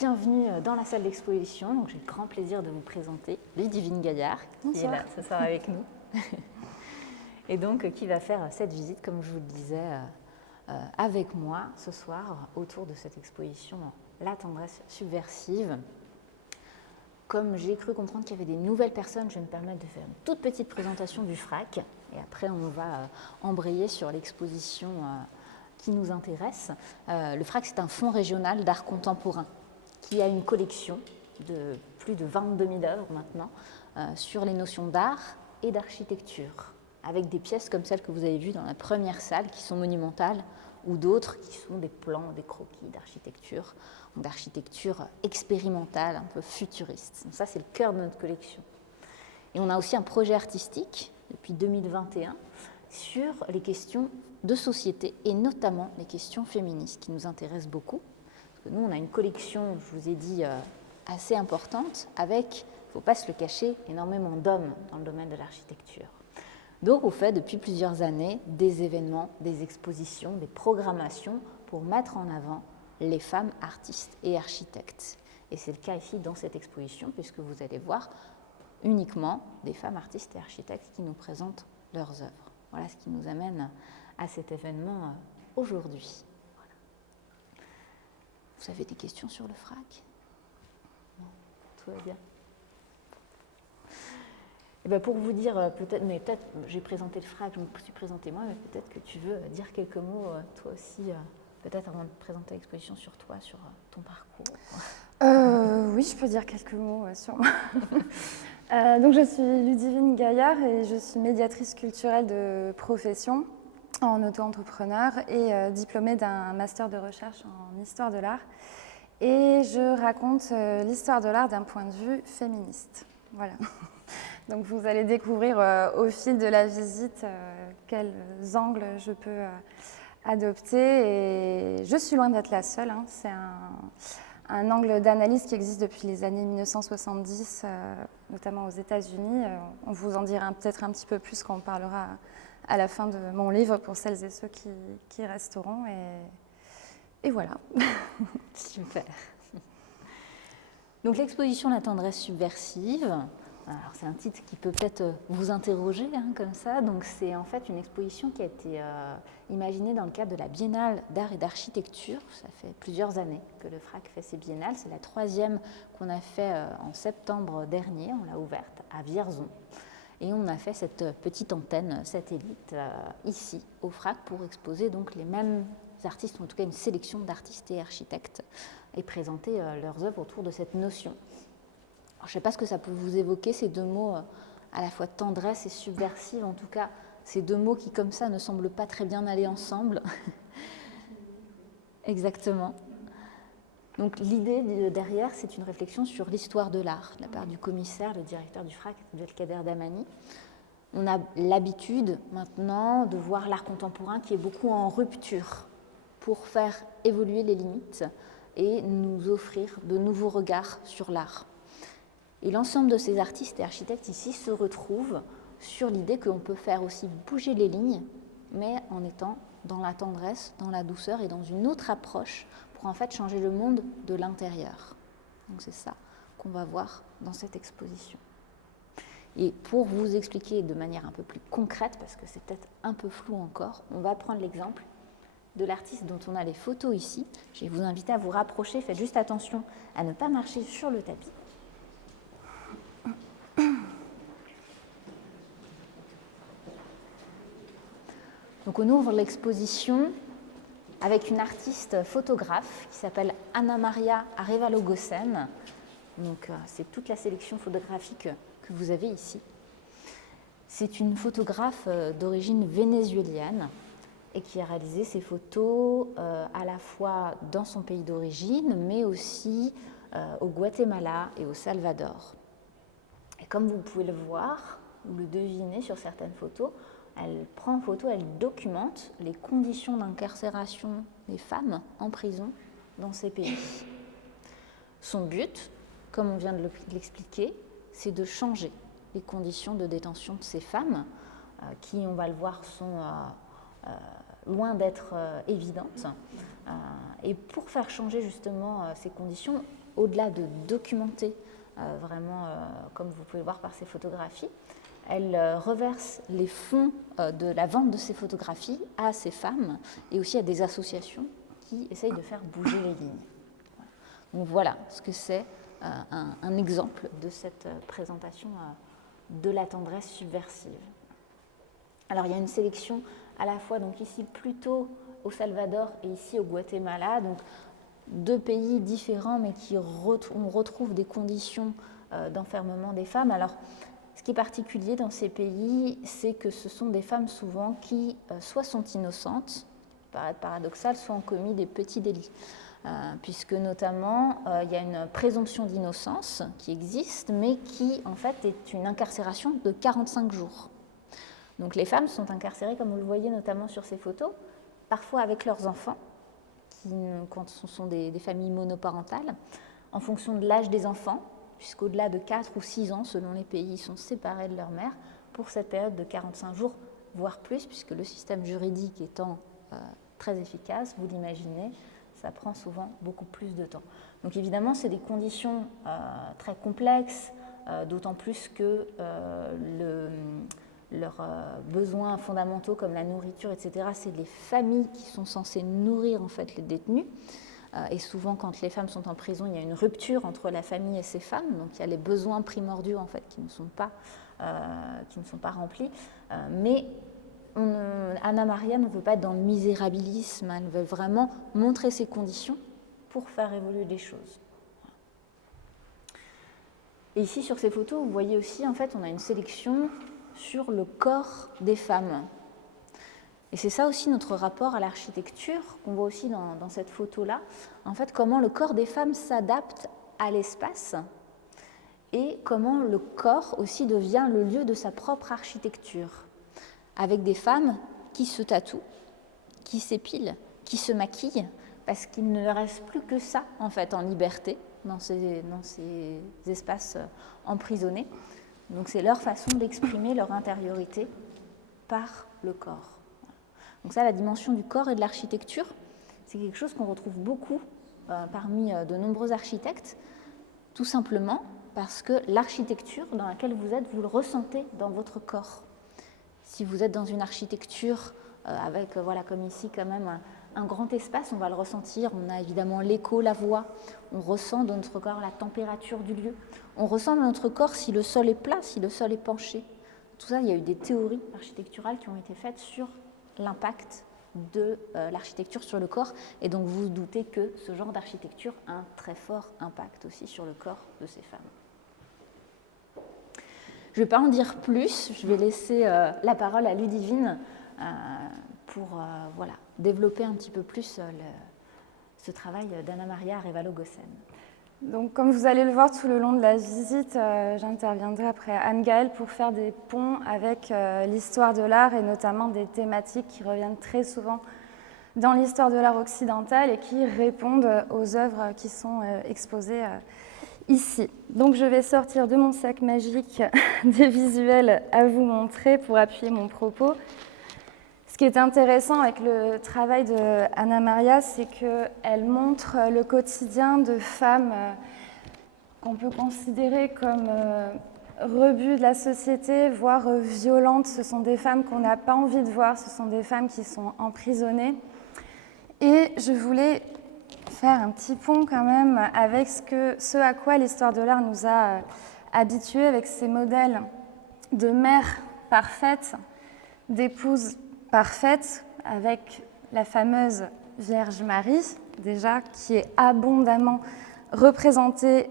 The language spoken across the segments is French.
bienvenue dans la salle d'exposition. Donc, j'ai le grand plaisir de vous présenter Ludivine Gaillard, qui est là ce soir avec nous. Et donc, qui va faire cette visite, comme je vous le disais, avec moi ce soir, autour de cette exposition La tendresse subversive. Comme j'ai cru comprendre qu'il y avait des nouvelles personnes, je vais me permettre de faire une toute petite présentation du FRAC. Et après, on va embrayer sur l'exposition qui nous intéresse. Le FRAC, c'est un fonds régional d'art contemporain qui a une collection de plus de 22 000 œuvres maintenant sur les notions d'art et d'architecture, avec des pièces comme celles que vous avez vues dans la première salle qui sont monumentales ou d'autres qui sont des plans, des croquis d'architecture expérimentale, un peu futuriste. Donc ça, c'est le cœur de notre collection. Et on a aussi un projet artistique depuis 2021 sur les questions de société et notamment les questions féministes qui nous intéressent beaucoup. Parce que nous, on a une collection, je vous ai dit, assez importante avec, il ne faut pas se le cacher, énormément d'hommes dans le domaine de l'architecture. Donc, on fait depuis plusieurs années des événements, des expositions, des programmations pour mettre en avant les femmes artistes et architectes. Et c'est le cas ici dans cette exposition, puisque vous allez voir uniquement des femmes artistes et architectes qui nous présentent leurs œuvres. Voilà ce qui nous amène à cet événement aujourd'hui. Voilà. Vous avez des questions sur le FRAC? Non, tout va bien. Et bien pour vous dire, peut-être j'ai présenté le FRAC, je me suis présentée moi, mais peut-être que tu veux dire quelques mots, toi aussi, peut-être avant de présenter l'exposition sur toi, sur ton parcours. Oui, je peux dire quelques mots sur moi. Donc, je suis Ludivine Gaillard et je suis médiatrice culturelle de profession en auto-entrepreneur et diplômée d'un master de recherche en histoire de l'art. Et je raconte l'histoire de l'art d'un point de vue féministe. Voilà. Donc, vous allez découvrir au fil de la visite quels angles je peux adopter. Et je suis loin d'être la seule. Hein. C'est un angle d'analyse qui existe depuis les années 1970, notamment aux États-Unis. On vous en dira peut-être un petit peu plus quand on parlera à la fin de mon livre pour celles et ceux qui resteront. Et voilà. Super. Donc l'exposition La tendresse subversive, alors c'est un titre qui peut peut-être vous interroger comme ça. Donc c'est en fait une exposition qui a été imaginée dans le cadre de la Biennale d'art et d'architecture. Ça fait plusieurs années que le FRAC fait ses biennales. C'est la 3e qu'on a fait en septembre dernier. On l'a ouverte à Vierzon. Et on a fait cette petite antenne satellite ici au FRAC pour exposer donc les mêmes artistes, ou en tout cas une sélection d'artistes et architectes, et présenter leurs œuvres autour de cette notion. Alors, je ne sais pas ce que ça peut vous évoquer, ces deux mots, à la fois tendresse et subversive, en tout cas, ces deux mots qui, comme ça, ne semblent pas très bien aller ensemble. Exactement. Donc, l'idée derrière, c'est une réflexion sur l'histoire de l'art, de la part du commissaire, le directeur du FRAC, Abdelkader Damani. On a l'habitude, maintenant, de voir l'art contemporain qui est beaucoup en rupture pour faire évoluer les limites et nous offrir de nouveaux regards sur l'art. Et l'ensemble de ces artistes et architectes ici se retrouvent sur l'idée qu'on peut faire aussi bouger les lignes, mais en étant dans la tendresse, dans la douceur et dans une autre approche pour en fait changer le monde de l'intérieur. Donc c'est ça qu'on va voir dans cette exposition. Et pour vous expliquer de manière un peu plus concrète, parce que c'est peut-être un peu flou encore, on va prendre l'exemple de l'artiste dont on a les photos ici. Je vais vous inviter à vous rapprocher, faites juste attention à ne pas marcher sur le tapis. Donc on ouvre l'exposition avec une artiste photographe qui s'appelle Anna Maria Arevalo-Gossen. Donc c'est toute la sélection photographique que vous avez ici. C'est une photographe d'origine vénézuélienne et qui a réalisé ses photos à la fois dans son pays d'origine, mais aussi au Guatemala et au Salvador. Et comme vous pouvez le voir ou le deviner sur certaines photos, elle prend en photo, elle documente les conditions d'incarcération des femmes en prison dans ces pays. Son but, comme on vient de l'expliquer, c'est de changer les conditions de détention de ces femmes, qui, on va le voir, sont loin d'être évidentes. Et pour faire changer justement ces conditions, au-delà de documenter vraiment, comme vous pouvez voir par ces photographies, elle reverse les fonds de la vente de ces photographies à ces femmes et aussi à des associations qui essayent de faire bouger les lignes. Donc voilà ce que c'est un exemple de cette présentation de la tendresse subversive. Alors il y a une sélection à la fois donc ici plutôt au Salvador et ici au Guatemala, donc deux pays différents mais qui on retrouve des conditions d'enfermement des femmes. Alors ce qui est particulier dans ces pays, c'est que ce sont des femmes souvent qui soit sont innocentes, paraît paradoxal, soit ont commis des petits délits. Puisque notamment il y a une présomption d'innocence qui existe, mais qui en fait est une incarcération de 45 jours. Donc les femmes sont incarcérées, comme vous le voyez notamment sur ces photos, parfois avec leurs enfants, quand ce sont des familles monoparentales, en fonction de l'âge des enfants, puisqu'au-delà de 4 ou 6 ans, selon les pays, ils sont séparés de leur mère, pour cette période de 45 jours, voire plus, puisque le système juridique étant très efficace, vous l'imaginez, ça prend souvent beaucoup plus de temps. Donc évidemment, c'est des conditions très complexes, d'autant plus que leurs besoins fondamentaux comme la nourriture, etc., c'est les familles qui sont censées nourrir en fait les détenus. Et souvent, quand les femmes sont en prison, il y a une rupture entre la famille et ces femmes. Donc il y a les besoins primordiaux en fait qui ne sont pas remplis. Mais Anna Maria ne veut pas être dans le misérabilisme, elle veut vraiment montrer ses conditions pour faire évoluer les choses. Et ici, sur ces photos, vous voyez aussi, en fait, on a une sélection sur le corps des femmes. Et c'est ça aussi notre rapport à l'architecture, qu'on voit aussi dans cette photo-là. En fait, comment le corps des femmes s'adapte à l'espace et comment le corps aussi devient le lieu de sa propre architecture. Avec des femmes qui se tatouent, qui s'épilent, qui se maquillent, parce qu'il ne leur reste plus que ça, en fait, en liberté, dans ces espaces emprisonnés. Donc c'est leur façon d'exprimer leur intériorité par le corps. Donc ça, la dimension du corps et de l'architecture, c'est quelque chose qu'on retrouve beaucoup parmi de nombreux architectes, tout simplement parce que l'architecture dans laquelle vous êtes, vous le ressentez dans votre corps. Si vous êtes dans une architecture avec, voilà, comme ici, quand même un grand espace, on va le ressentir. On a évidemment l'écho, la voix. On ressent dans notre corps la température du lieu. On ressent dans notre corps si le sol est plat, si le sol est penché. Tout ça, il y a eu des théories architecturales qui ont été faites sur l'impact de l'architecture sur le corps. Et donc, vous vous doutez que ce genre d'architecture a un très fort impact aussi sur le corps de ces femmes. Je ne vais pas en dire plus, je vais laisser la parole à Ludivine pour voilà, développer un petit peu plus ce travail d'Anna Maria Arevalo-Gossen. Donc, comme vous allez le voir tout le long de la visite, j'interviendrai après Anne-Gaëlle pour faire des ponts avec l'histoire de l'art et notamment des thématiques qui reviennent très souvent dans l'histoire de l'art occidental et qui répondent aux œuvres qui sont exposées ici. Donc je vais sortir de mon sac magique des visuels à vous montrer pour appuyer mon propos. Ce qui est intéressant avec le travail de Anna Maria, c'est qu'elle montre le quotidien de femmes qu'on peut considérer comme rebuts de la société, voire violentes. Ce sont des femmes qu'on n'a pas envie de voir, ce sont des femmes qui sont emprisonnées. Et je voulais faire un petit pont quand même avec ce à quoi l'histoire de l'art nous a habitués, avec ces modèles de mère parfaite, d'épouse parfaite, avec la fameuse Vierge Marie, déjà, qui est abondamment représentée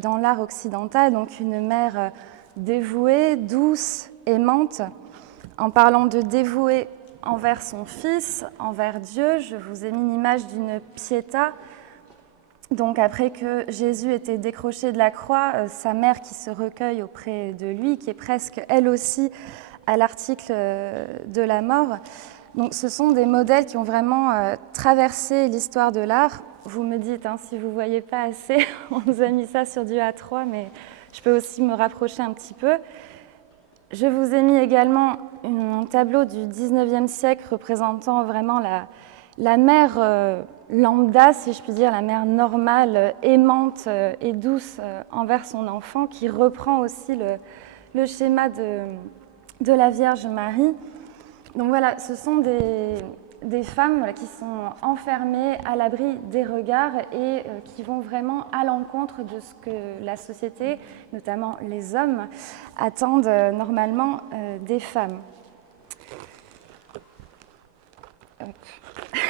dans l'art occidental, donc une mère dévouée, douce, aimante. En parlant de dévouée envers son fils, envers Dieu, je vous ai mis une image d'une Pietà. Donc après que Jésus était décroché de la croix, sa mère qui se recueille auprès de lui, qui est presque elle aussi à l'article de la mort. Donc ce sont des modèles qui ont vraiment traversé l'histoire de l'art. Vous me dites si vous ne voyez pas assez, on nous a mis ça sur du A3, mais je peux aussi me rapprocher un petit peu. Je vous ai mis également un tableau du 19e siècle représentant vraiment la mère lambda, si je puis dire, la mère normale, aimante et douce envers son enfant, qui reprend aussi le schéma de la Vierge Marie. Donc voilà, ce sont des femmes qui sont enfermées à l'abri des regards et qui vont vraiment à l'encontre de ce que la société, notamment les hommes, attendent normalement des femmes.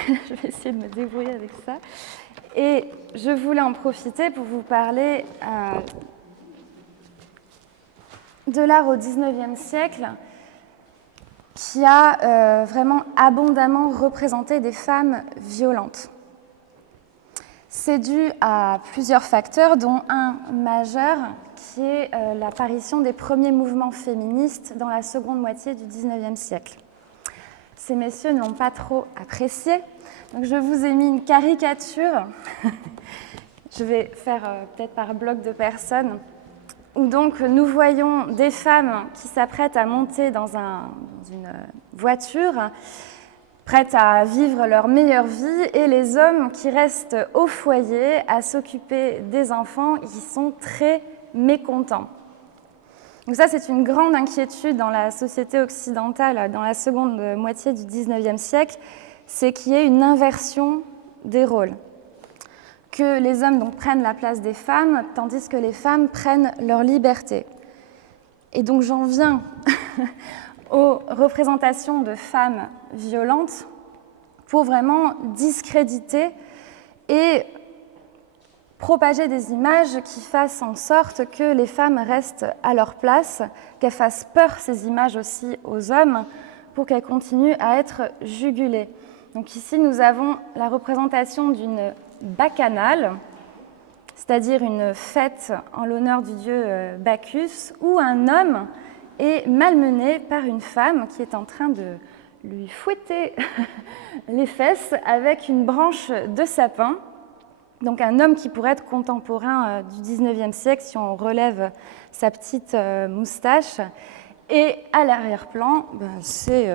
Je vais essayer de me débrouiller avec ça. Et je voulais en profiter pour vous parler de l'art au XIXe siècle, qui a vraiment abondamment représenté des femmes violentes. C'est dû à plusieurs facteurs, dont un majeur, qui est l'apparition des premiers mouvements féministes dans la seconde moitié du XIXe siècle. Ces messieurs ne l'ont pas trop apprécié, donc je vous ai mis une caricature, je vais faire peut-être par bloc de personnes, où donc nous voyons des femmes qui s'apprêtent à monter dans une voiture, prêtes à vivre leur meilleure vie, et les hommes qui restent au foyer à s'occuper des enfants et qui sont très mécontents. Donc ça, c'est une grande inquiétude dans la société occidentale dans la seconde moitié du XIXe siècle, c'est qu'il y ait une inversion des rôles. Que les hommes donc prennent la place des femmes, tandis que les femmes prennent leur liberté. Et donc j'en viens aux représentations de femmes violentes pour vraiment discréditer et propager des images qui fassent en sorte que les femmes restent à leur place, qu'elles fassent peur, ces images aussi, aux hommes, pour qu'elles continuent à être jugulées. Donc ici, nous avons la représentation d'une bacchanale, c'est-à-dire une fête en l'honneur du dieu Bacchus, où un homme est malmené par une femme qui est en train de lui fouetter les fesses avec une branche de sapin. Donc un homme qui pourrait être contemporain du XIXe siècle si on relève sa petite moustache. Et à l'arrière-plan, c'est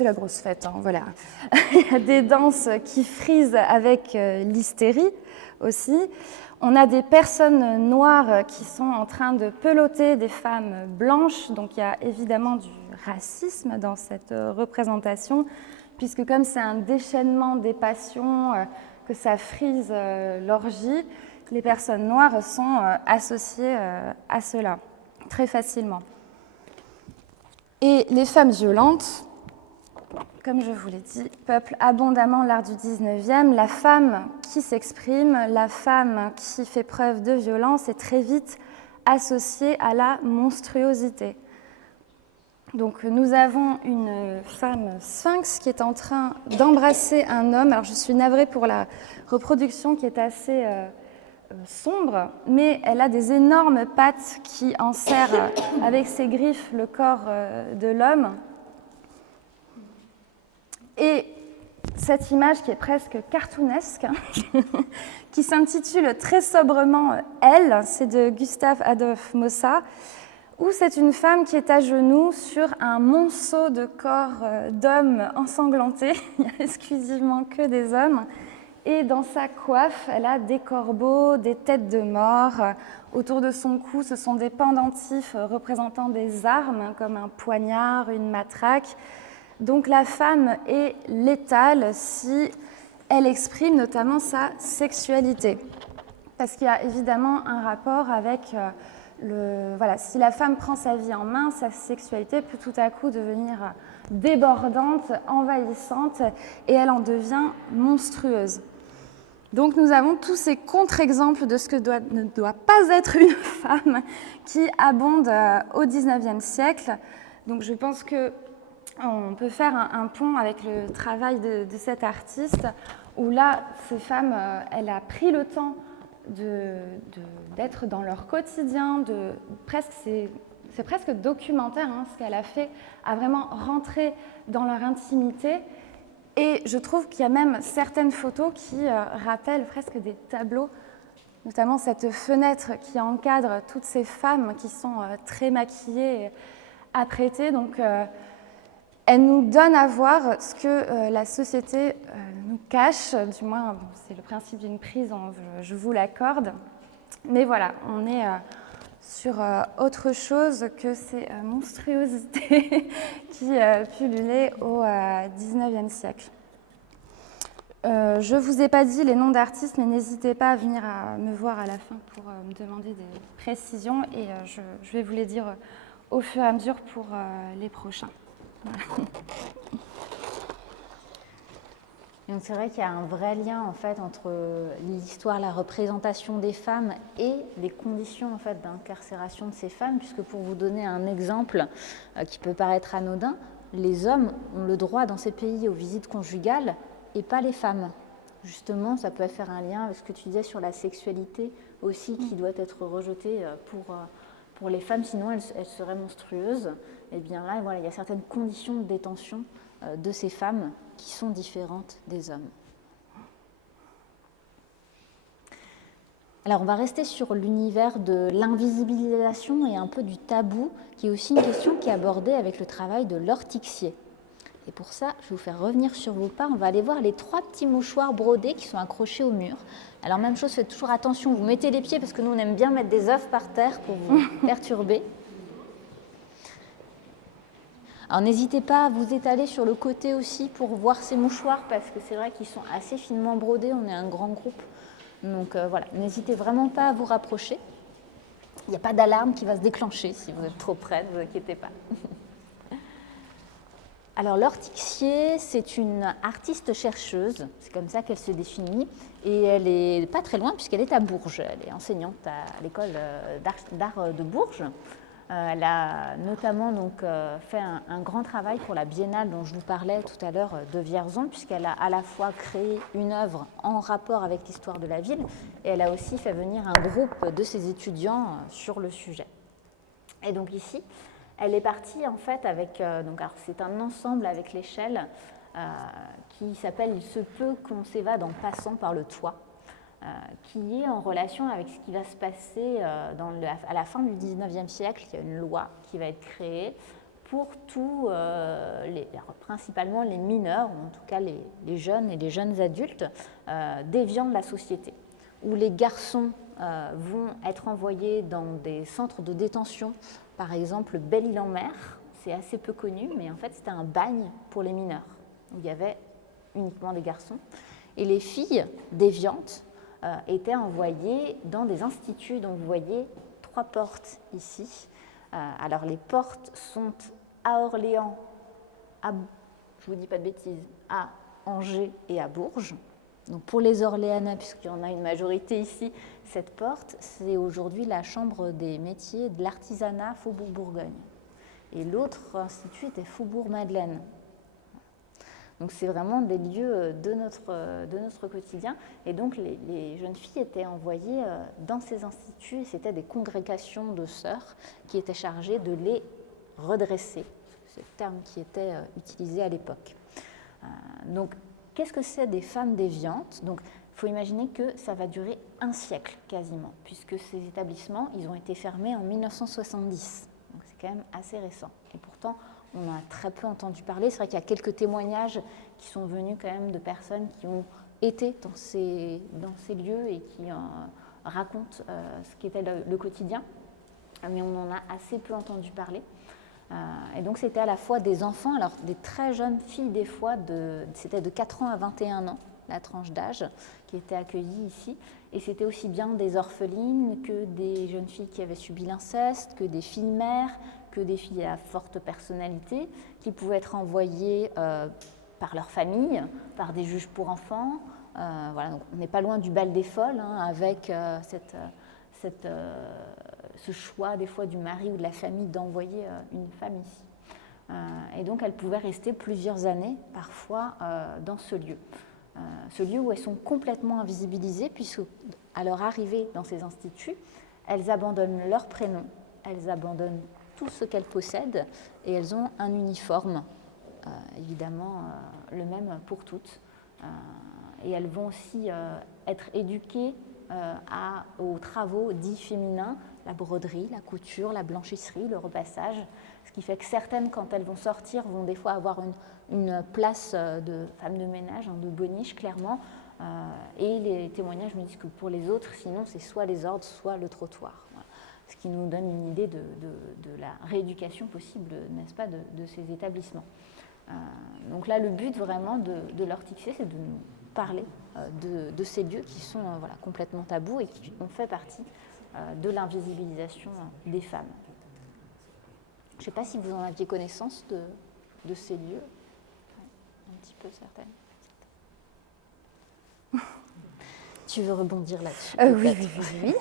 la grosse fête. Hein, voilà. Il y a des danses qui frisent avec l'hystérie aussi. On a des personnes noires qui sont en train de peloter des femmes blanches. Donc il y a évidemment du racisme dans cette représentation, puisque comme c'est un déchaînement des passions, que ça frise l'orgie, les personnes noires sont associées à cela très facilement. Et les femmes violentes, comme je vous l'ai dit, peuplent abondamment l'art du XIXe. La femme qui s'exprime, la femme qui fait preuve de violence est très vite associée à la monstruosité. Donc nous avons une femme sphinx qui est en train d'embrasser un homme. Alors je suis navrée pour la reproduction qui est assez sombre, mais elle a des énormes pattes qui enserrent avec ses griffes le corps de l'homme. Et cette image qui est presque cartoonesque, qui s'intitule très sobrement « Elle », c'est de Gustav Adolf Mossa, où c'est une femme qui est à genoux sur un monceau de corps d'hommes ensanglantés, il n'y a exclusivement que des hommes, et dans sa coiffe, elle a des corbeaux, des têtes de mort. Autour de son cou, ce sont des pendentifs représentant des armes, comme un poignard, une matraque. Donc la femme est létale si elle exprime notamment sa sexualité. Parce qu'il y a évidemment un rapport avec si la femme prend sa vie en main, sa sexualité peut tout à coup devenir débordante, envahissante, et elle en devient monstrueuse. Donc nous avons tous ces contre-exemples de ce que ne doit pas être une femme qui abondent au XIXe siècle. Donc je pense qu'on peut faire un pont avec le travail de cette artiste, où là, ces femmes, elle a pris le temps d'être dans leur quotidien, c'est presque documentaire ce qu'elle a fait, à vraiment rentrer dans leur intimité. Et je trouve qu'il y a même certaines photos qui rappellent presque des tableaux, notamment cette fenêtre qui encadre toutes ces femmes qui sont très maquillées et apprêtées. Donc, elle nous donne à voir ce que la société nous cache, du moins c'est le principe d'une prise, je vous l'accorde. Mais voilà, on est sur autre chose que ces monstruosités qui pullulaient au XIXe siècle. Je ne vous ai pas dit les noms d'artistes, mais n'hésitez pas à venir me voir à la fin pour me demander des précisions et je vais vous les dire au fur et à mesure pour les prochains. Voilà. Donc c'est vrai qu'il y a un vrai lien en fait entre l'histoire, la représentation des femmes et les conditions en fait d'incarcération de ces femmes, puisque pour vous donner un exemple qui peut paraître anodin, les hommes ont le droit dans ces pays aux visites conjugales et pas les femmes. Justement, ça peut faire un lien avec ce que tu disais sur la sexualité aussi qui doit être rejetée pour les femmes, sinon elles seraient monstrueuses. Et bien là, voilà, il y a certaines conditions de détention de ces femmes qui sont différentes des hommes. Alors on va rester sur l'univers de l'invisibilisation et un peu du tabou, qui est aussi une question qui est abordée avec le travail de Laure Tixier. Et pour ça, je vais vous faire revenir sur vos pas. On va aller voir les 3 petits mouchoirs brodés qui sont accrochés au mur. Alors même chose, faites toujours attention, vous mettez les pieds parce que nous on aime bien mettre des œufs par terre pour vous perturber. Alors n'hésitez pas à vous étaler sur le côté aussi pour voir ces mouchoirs parce que c'est vrai qu'ils sont assez finement brodés, on est un grand groupe. Donc voilà, n'hésitez vraiment pas à vous rapprocher. Il n'y a pas d'alarme qui va se déclencher si vous êtes trop près, ne vous inquiétez pas. Alors Laure Tixier, c'est une artiste-chercheuse, c'est comme ça qu'elle se définit, et elle n'est pas très loin puisqu'elle est à Bourges, elle est enseignante à l'école d'art de Bourges. Elle a notamment donc, fait un grand travail pour la biennale dont je vous parlais tout à l'heure de Vierzon, puisqu'elle a à la fois créé une œuvre en rapport avec l'histoire de la ville, et elle a aussi fait venir un groupe de ses étudiants sur le sujet. Et donc ici, elle est partie en fait avec, donc alors c'est un ensemble avec l'échelle qui s'appelle « Il se peut qu'on s'évade en passant par le toit ». Qui est en relation avec ce qui va se passer à la fin du XIXe siècle. Il y a une loi qui va être créée pour principalement les mineurs, ou en tout cas les jeunes et les jeunes adultes déviants de la société, où les garçons vont être envoyés dans des centres de détention, par exemple Belle-Île-en-Mer, c'est assez peu connu, mais en fait c'était un bagne pour les mineurs, où il y avait uniquement des garçons, et les filles déviantes étaient envoyées dans des instituts. Donc vous voyez 3 portes ici. Alors les portes sont à Orléans, je ne vous dis pas de bêtises, à Angers et à Bourges. Donc pour les Orléanais, puisqu'il y en a une majorité ici, cette porte, c'est aujourd'hui la Chambre des métiers de l'artisanat Faubourg-Bourgogne. Et l'autre institut était Faubourg-Madeleine. Donc c'est vraiment des lieux de notre quotidien. Et donc les jeunes filles étaient envoyées dans ces instituts, et c'était des congrégations de sœurs qui étaient chargées de les redresser. C'est le terme qui était utilisé à l'époque. Donc qu'est-ce que c'est des femmes déviantes ? Donc il faut imaginer que ça va durer un siècle quasiment, puisque ces établissements, ils ont été fermés en 1970. Donc c'est quand même assez récent. Et pourtant, on a très peu entendu parler. C'est vrai qu'il y a quelques témoignages qui sont venus quand même de personnes qui ont été dans ces lieux et qui racontent ce qu'était le quotidien. Mais on en a assez peu entendu parler. Et donc c'était à la fois des enfants, alors des très jeunes filles des fois, c'était de 4 ans à 21 ans, la tranche d'âge, qui étaient accueillies ici. Et c'était aussi bien des orphelines que des jeunes filles qui avaient subi l'inceste, que des filles mères, que des filles à forte personnalité, qui pouvaient être envoyées par leur famille, par des juges pour enfants. Voilà, donc on n'est pas loin du bal des folles, hein, avec ce choix des fois du mari ou de la famille d'envoyer une femme ici. Et donc elles pouvaient rester plusieurs années parfois dans ce lieu où elles sont complètement invisibilisées, puisque à leur arrivée dans ces instituts, elles abandonnent leur prénom, elles abandonnent tout ce qu'elles possèdent, et elles ont un uniforme, évidemment le même pour toutes. Et elles vont aussi être éduquées aux travaux dits féminins, la broderie, la couture, la blanchisserie, le repassage, ce qui fait que certaines, quand elles vont sortir, vont des fois avoir une place de femme de ménage, de boniche, clairement, et les témoignages me disent que pour les autres, sinon, c'est soit les ordres, soit le trottoir. Voilà. Ce qui nous donne une idée de la rééducation possible, n'est-ce pas, de ces établissements. Donc là, le but vraiment de l'Ortic-C, c'est de nous parler de ces lieux qui sont complètement tabous et qui ont fait partie de l'invisibilisation des femmes. Je ne sais pas si vous en aviez connaissance de ces lieux. Un petit peu, certaines. Tu veux rebondir là-dessus? Oui.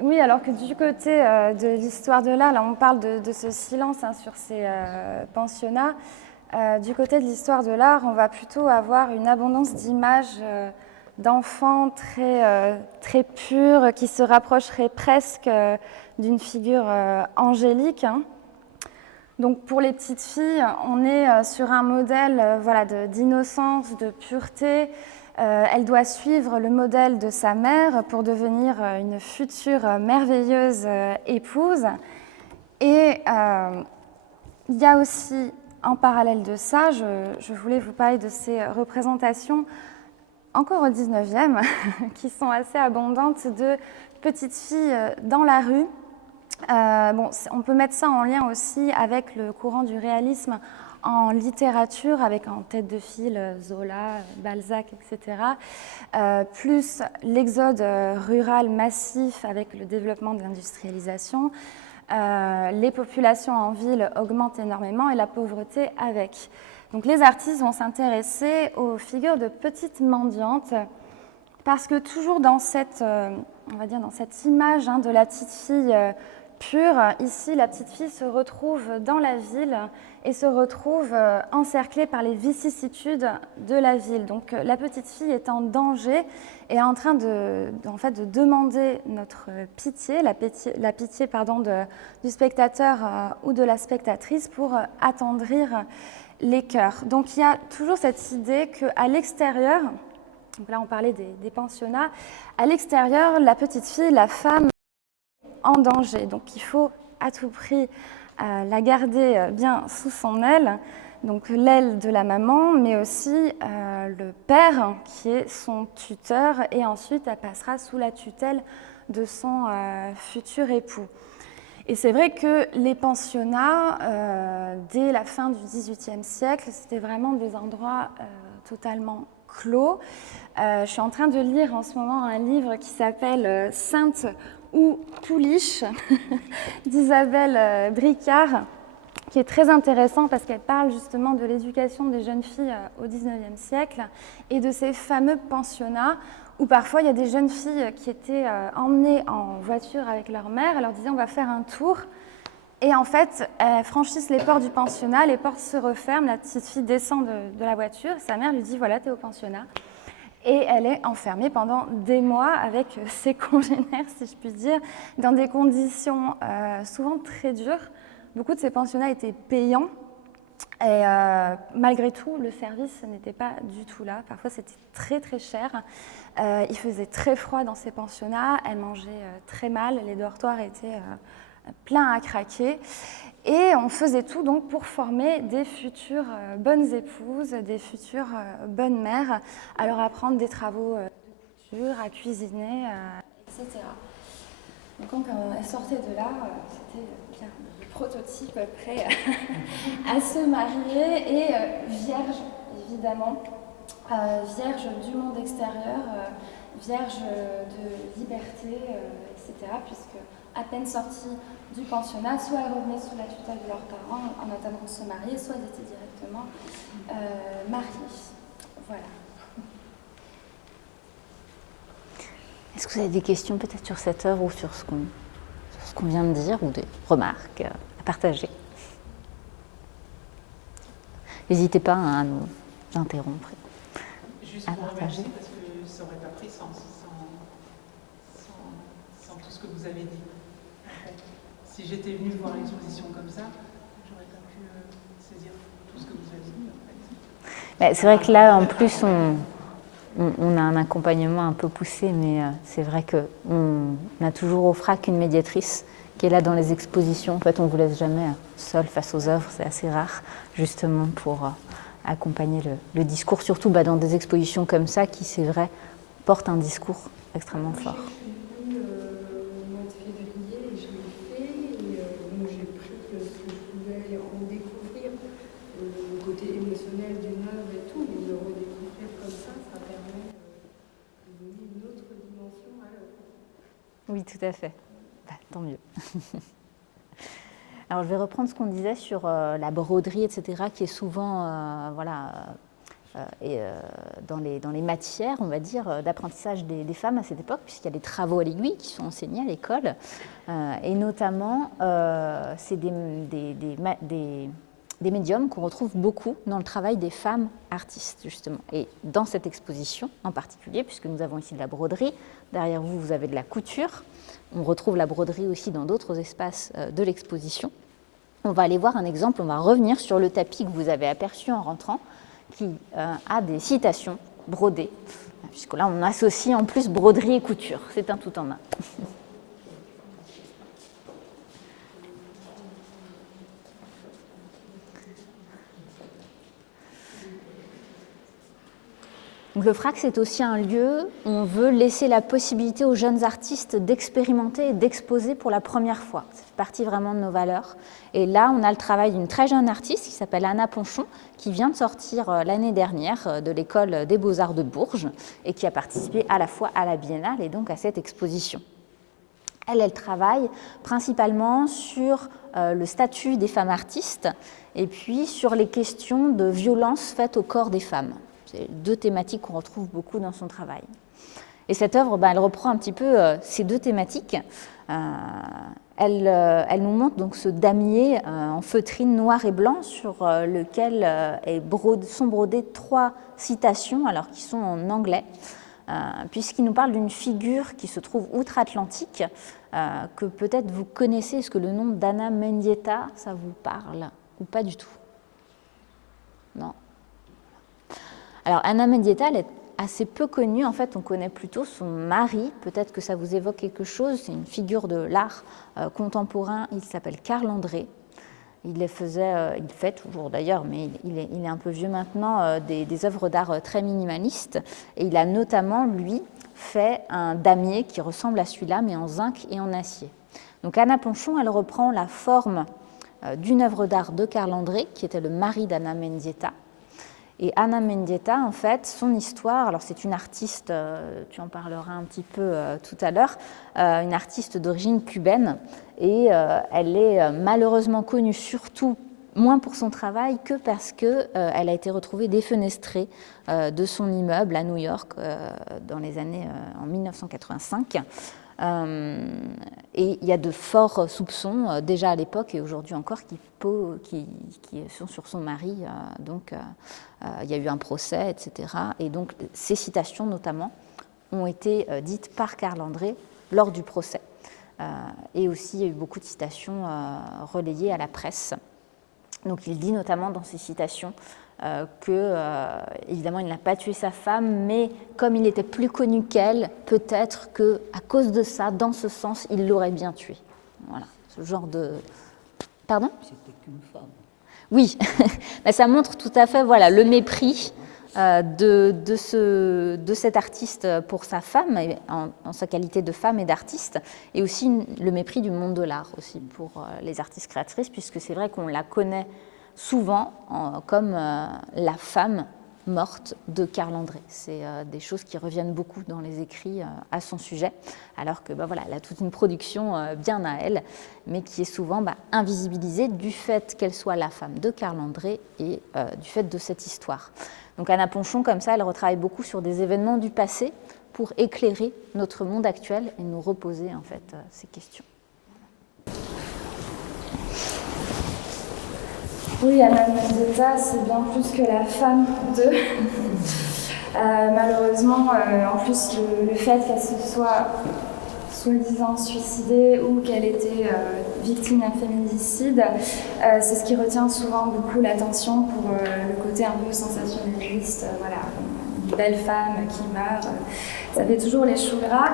Oui, alors que du côté de l'histoire de l'art, là on parle de ce silence sur ces pensionnats. Du côté de l'histoire de l'art, on va plutôt avoir une abondance d'images d'enfants très purs, qui se rapprocheraient presque d'une figure angélique. Donc pour les petites filles, on est sur un modèle d'innocence, de pureté. Elle doit suivre le modèle de sa mère pour devenir une future merveilleuse épouse. Et il y a aussi, en parallèle de ça, je voulais vous parler de ces représentations, encore au 19e, qui sont assez abondantes, de petites filles dans la rue. On peut mettre ça en lien aussi avec le courant du réalisme en littérature, avec en tête de file Zola, Balzac, etc. Plus l'exode rural massif avec le développement de l'industrialisation. Les populations en ville augmentent énormément et la pauvreté avec. Donc les artistes vont s'intéresser aux figures de petites mendiantes parce que toujours dans cette, dans cette image de la petite fille pure, ici la petite fille se retrouve dans la ville et se retrouve encerclée par les vicissitudes de la ville. Donc la petite fille est en danger et est en train de demander notre pitié, la pitié du spectateur ou de la spectatrice pour attendrir les cœurs. Donc il y a toujours cette idée qu'à l'extérieur, donc là on parlait des pensionnats, à l'extérieur la petite fille, la femme en danger. Donc il faut à tout prix la garder bien sous son aile, donc l'aile de la maman, mais aussi le père qui est son tuteur, et ensuite elle passera sous la tutelle de son futur époux. Et c'est vrai que les pensionnats, dès la fin du XVIIIe siècle, c'était vraiment des endroits totalement clos. Je suis en train de lire en ce moment un livre qui s'appelle Sainte ou Pouliche d'Isabelle Bricard, qui est très intéressant parce qu'elle parle justement de l'éducation des jeunes filles au XIXe siècle et de ces fameux pensionnats où parfois il y a des jeunes filles qui étaient emmenées en voiture avec leur mère. Elle leur disait on va faire un tour. Et en fait, elles franchissent les portes du pensionnat, les portes se referment, la petite fille descend de la voiture, sa mère lui dit voilà, t'es au pensionnat. Et elle est enfermée pendant des mois avec ses congénères, si je puis dire, dans des conditions souvent très dures. Beaucoup de ces pensionnats étaient payants et malgré tout, le service n'était pas du tout là. Parfois, c'était très très cher. Il faisait très froid dans ces pensionnats, elles mangeaient très mal, les dortoirs étaient pleins à craquer. Et on faisait tout donc pour former des futures bonnes épouses, des futures bonnes mères, à leur apprendre des travaux de couture, à cuisiner, etc. Donc quand elles sortaient de là, c'était bien le prototype prêt à se marier et vierge, évidemment, vierge du monde extérieur, vierge de liberté, etc. Puisque à peine sorties du pensionnat, soit elles revenaient sous la tutelle de leurs parents en attendant de se marier, soit elles étaient directement mariées. Voilà. Est-ce que vous avez des questions peut-être sur cette œuvre ou sur ce qu'on vient de dire, ou des remarques à partager? N'hésitez pas à nous interrompre. Juste pour remercier, parce que ça n'aurait pas pris sens sans tout ce que vous avez dit. Si j'étais venue voir l'exposition comme ça, j'aurais pas pu saisir tout ce que vous avez dit. En fait. C'est vrai que là, en plus, on a un accompagnement un peu poussé, mais c'est vrai qu'on a toujours au FRAC une médiatrice qui est là dans les expositions. En fait, on ne vous laisse jamais seul face aux œuvres, c'est assez rare, justement pour accompagner le discours, surtout dans des expositions comme ça qui, c'est vrai, portent un discours extrêmement fort. Au mois de février, je l'ai fait et donc j'ai pris ce que je pouvais en découvrir, le côté émotionnel d'une œuvre et tout, mais de redécouvrir comme ça permet de donner une autre dimension à l'œuvre. Oui, tout à fait. Tant mieux. Alors, je vais reprendre ce qu'on disait sur la broderie, etc., qui est souvent dans les matières, on va dire, d'apprentissage des femmes à cette époque, puisqu'il y a les travaux à l'aiguille qui sont enseignés à l'école. Et notamment, c'est des médiums qu'on retrouve beaucoup dans le travail des femmes artistes, justement. Et dans cette exposition en particulier, puisque nous avons ici de la broderie, derrière vous, vous avez de la couture. On retrouve la broderie aussi dans d'autres espaces de l'exposition. On va aller voir un exemple, on va revenir sur le tapis que vous avez aperçu en rentrant, qui a des citations brodées, puisque là on associe en plus broderie et couture, c'est un tout en un. Donc le FRAC, c'est aussi un lieu où on veut laisser la possibilité aux jeunes artistes d'expérimenter et d'exposer pour la première fois. Ça fait partie vraiment de nos valeurs. Et là, on a le travail d'une très jeune artiste qui s'appelle Anna Ponchon, qui vient de sortir l'année dernière de l'école des Beaux-Arts de Bourges et qui a participé à la fois à la Biennale et donc à cette exposition. Elle travaille principalement sur le statut des femmes artistes et puis sur les questions de violence faites au corps des femmes. C'est deux thématiques qu'on retrouve beaucoup dans son travail. Et cette œuvre, elle reprend un petit peu ces deux thématiques. Elle nous montre donc ce damier en feutrine noir et blanc sur lequel sont brodées 3 citations, alors qui sont en anglais, puisqu'il nous parle d'une figure qui se trouve outre-Atlantique, que peut-être vous connaissez. Est-ce que le nom d'Anna Mendieta, ça vous parle ou pas du tout? Non. Alors, Anna Mendieta, elle est assez peu connue. En fait, on connaît plutôt son mari. Peut-être que ça vous évoque quelque chose. C'est une figure de l'art contemporain. Il s'appelle Carl André. Il fait toujours d'ailleurs, mais il est un peu vieux maintenant, des œuvres d'art très minimalistes. Et il a notamment, lui, fait un damier qui ressemble à celui-là, mais en zinc et en acier. Donc, Anna Ponchon, elle reprend la forme d'une œuvre d'art de Carl André, qui était le mari d'Anna Mendieta. Et Anna Mendieta, en fait, son histoire, alors c'est une artiste, tu en parleras un petit peu tout à l'heure, une artiste d'origine cubaine, et elle est malheureusement connue surtout moins pour son travail que parce qu'elle a été retrouvée défenestrée de son immeuble à New York dans les années en 1985. Et il y a de forts soupçons, déjà à l'époque et aujourd'hui encore, qui sont sur son mari. Donc, il y a eu un procès, etc. Et donc, ces citations, notamment, ont été dites par Carl André lors du procès. Et aussi, il y a eu beaucoup de citations relayées à la presse. Donc, il dit notamment dans ces citations évidemment, il n'a pas tué sa femme, mais comme il était plus connu qu'elle, peut-être qu'à cause de ça, dans ce sens, il l'aurait bien tué. Voilà, ce genre de... Pardon ? C'était qu'une femme. Oui, mais ça montre tout à fait le mépris de cet artiste pour sa femme, en sa qualité de femme et d'artiste, et aussi le mépris du monde de l'art aussi pour les artistes créatrices, puisque c'est vrai qu'on la connaît souvent comme la femme morte de Carl André. C'est des choses qui reviennent beaucoup dans les écrits à son sujet, alors que elle a toute une production bien à elle, mais qui est souvent invisibilisée du fait qu'elle soit la femme de Carl André et du fait de cette histoire. Donc Anna Ponchon, comme ça, elle retravaille beaucoup sur des événements du passé pour éclairer notre monde actuel et nous reposer en fait ces questions. Oui, Anna Mendieta, c'est bien plus que la femme de. Malheureusement, en plus, le fait qu'elle se soit soi-disant suicidée ou qu'elle était victime d'un féminicide, c'est ce qui retient souvent beaucoup l'attention pour le côté un peu sensationnaliste, belle femme qui meurt, ça fait toujours les choux gras.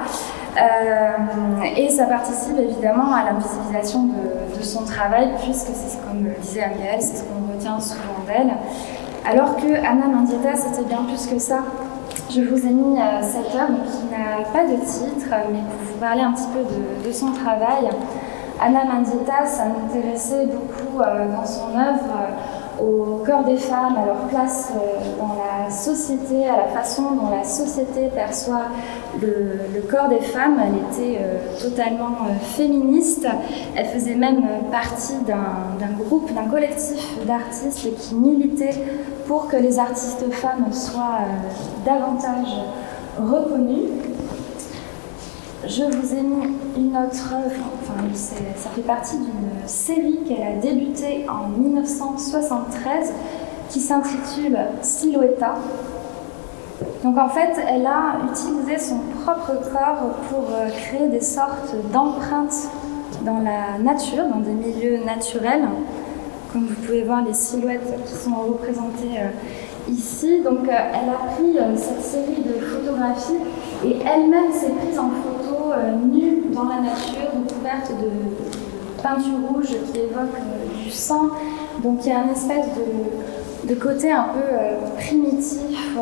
Et ça participe évidemment à l'invisibilisation de son travail, puisque c'est comme disait Anne-Gaëlle, c'est ce qu'on retient souvent d'elle. Alors que Anna Mendieta, c'était bien plus que ça. Je vous ai mis cette œuvre qui n'a pas de titre, mais pour vous parler un petit peu de son travail. Anna Mendieta, ça m'intéressait beaucoup dans son œuvre au corps des femmes, à leur place dans la société, à la façon dont la société perçoit le corps des femmes. Elle était totalement féministe. Elle faisait même partie d'un groupe, d'un collectif d'artistes qui militaient pour que les artistes femmes soient davantage reconnues. Je vous ai mis une autre œuvre, ça fait partie d'une série qu'elle a débutée en 1973 qui s'intitule Silhouetta. Donc en fait, elle a utilisé son propre corps pour créer des sortes d'empreintes dans la nature, dans des milieux naturels. Comme vous pouvez voir les silhouettes qui sont représentées ici. Donc elle a pris cette série de photographies et elle-même s'est prise en photo nue dans la nature, recouverte de peinture rouge qui évoque du sang. Donc il y a une espèce de côté un peu primitif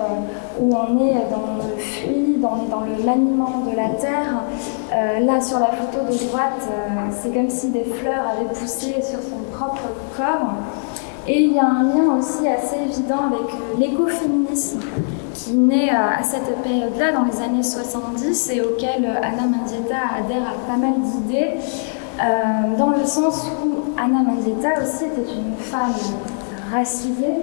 où on est dans le fluide, on est dans le maniement de la terre. Là sur la photo de droite, c'est comme si des fleurs avaient poussé sur son propre corps. Et il y a un lien aussi assez évident avec l'écoféminisme qui naît à cette période-là, dans les années 70, et auquel Anna Mendieta adhère à pas mal d'idées, dans le sens où Anna Mendieta aussi était une femme racisée,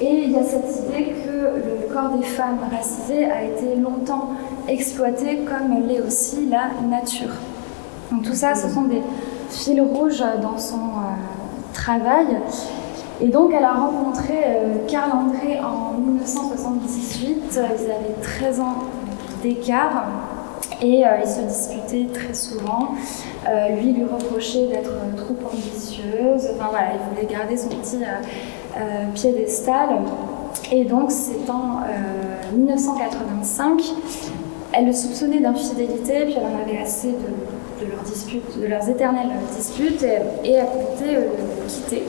et il y a cette idée que le corps des femmes racisées a été longtemps exploité comme l'est aussi la nature. Donc tout ça, ce sont des fils rouges dans son travail. Et donc elle a rencontré Karl André en 1978, ils avaient 13 ans d'écart et ils se disputaient très souvent. Lui reprochait d'être trop ambitieuse, enfin voilà, il voulait garder son petit piédestal. Et donc c'est en 1985, elle le soupçonnait d'infidélité, puis elle en avait assez de leurs disputes, de leurs éternelles disputes, et elle comptait le quitter.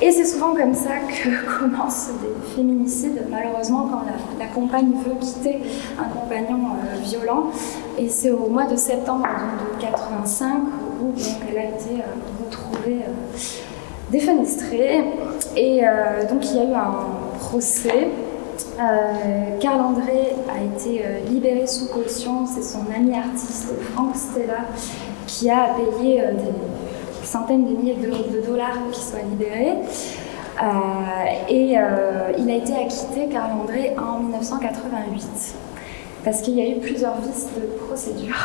Et c'est souvent comme ça que commencent des féminicides, malheureusement, quand la compagne veut quitter un compagnon violent. Et c'est au mois de septembre de 85 où donc, elle a été retrouvée défenestrée. Et donc il y a eu un procès. Karl André a été libéré sous caution. C'est son ami artiste Frank Stella qui a payé des centaines de milliers de dollars pour qu'il soit libéré. Il a été acquitté, Karl André, en 1988. Parce qu'il y a eu plusieurs vices de procédure,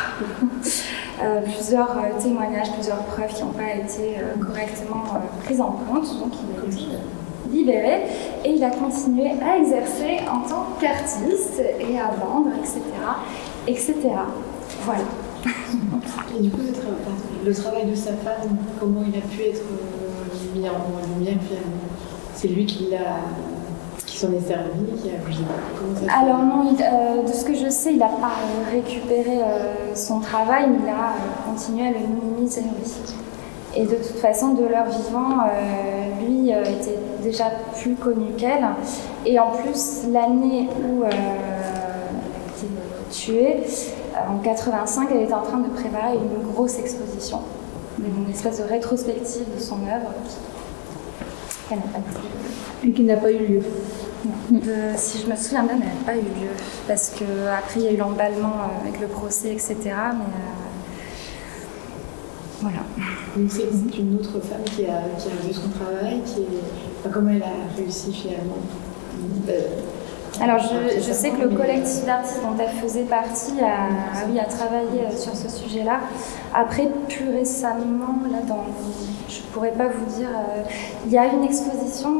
plusieurs témoignages, plusieurs preuves qui n'ont pas été correctement prises en compte. Donc il a été libéré et il a continué à exercer en tant qu'artiste et à vendre, etc. etc. Voilà. Et du coup, le travail de sa femme, comment il a pu être mis en lumière finalement? C'est lui qui s'en est servi, qui a bougé. Alors non, de ce que je sais, il n'a pas récupéré son travail, mais il a continué à le minimiser. Et de toute façon, de leur vivant, lui était déjà plus connu qu'elle. Et en plus, l'année où elle a été tuée, en 85, elle était en train de préparer une grosse exposition, une espèce de rétrospective de son œuvre qu'elle n'a pas eu. Et qui n'a pas eu lieu. Non. Si je me souviens bien, elle n'a pas eu lieu, parce qu'après il y a eu l'emballement avec le procès, etc. Mais voilà. Donc c'est une autre femme qui a vu son travail, comment elle a réussi finalement. Alors je sais que le collectif d'artistes dont elle faisait partie a travaillé sur ce sujet-là. Après, plus récemment, là, je ne pourrais pas vous dire, il y a une exposition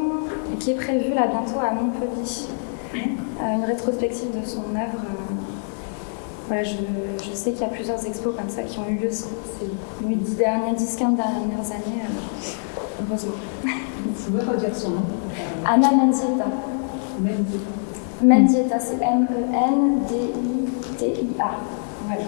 qui est prévue là bientôt à Montpellier, une rétrospective de son œuvre. Voilà, je sais qu'il y a plusieurs expos comme ça qui ont eu lieu ces 10-15 dernières années, heureusement. Vous pouvez redire son nom? Anna Mendieta. Mendieta, c'est M-E-N-D-I-T-I-A. Voilà.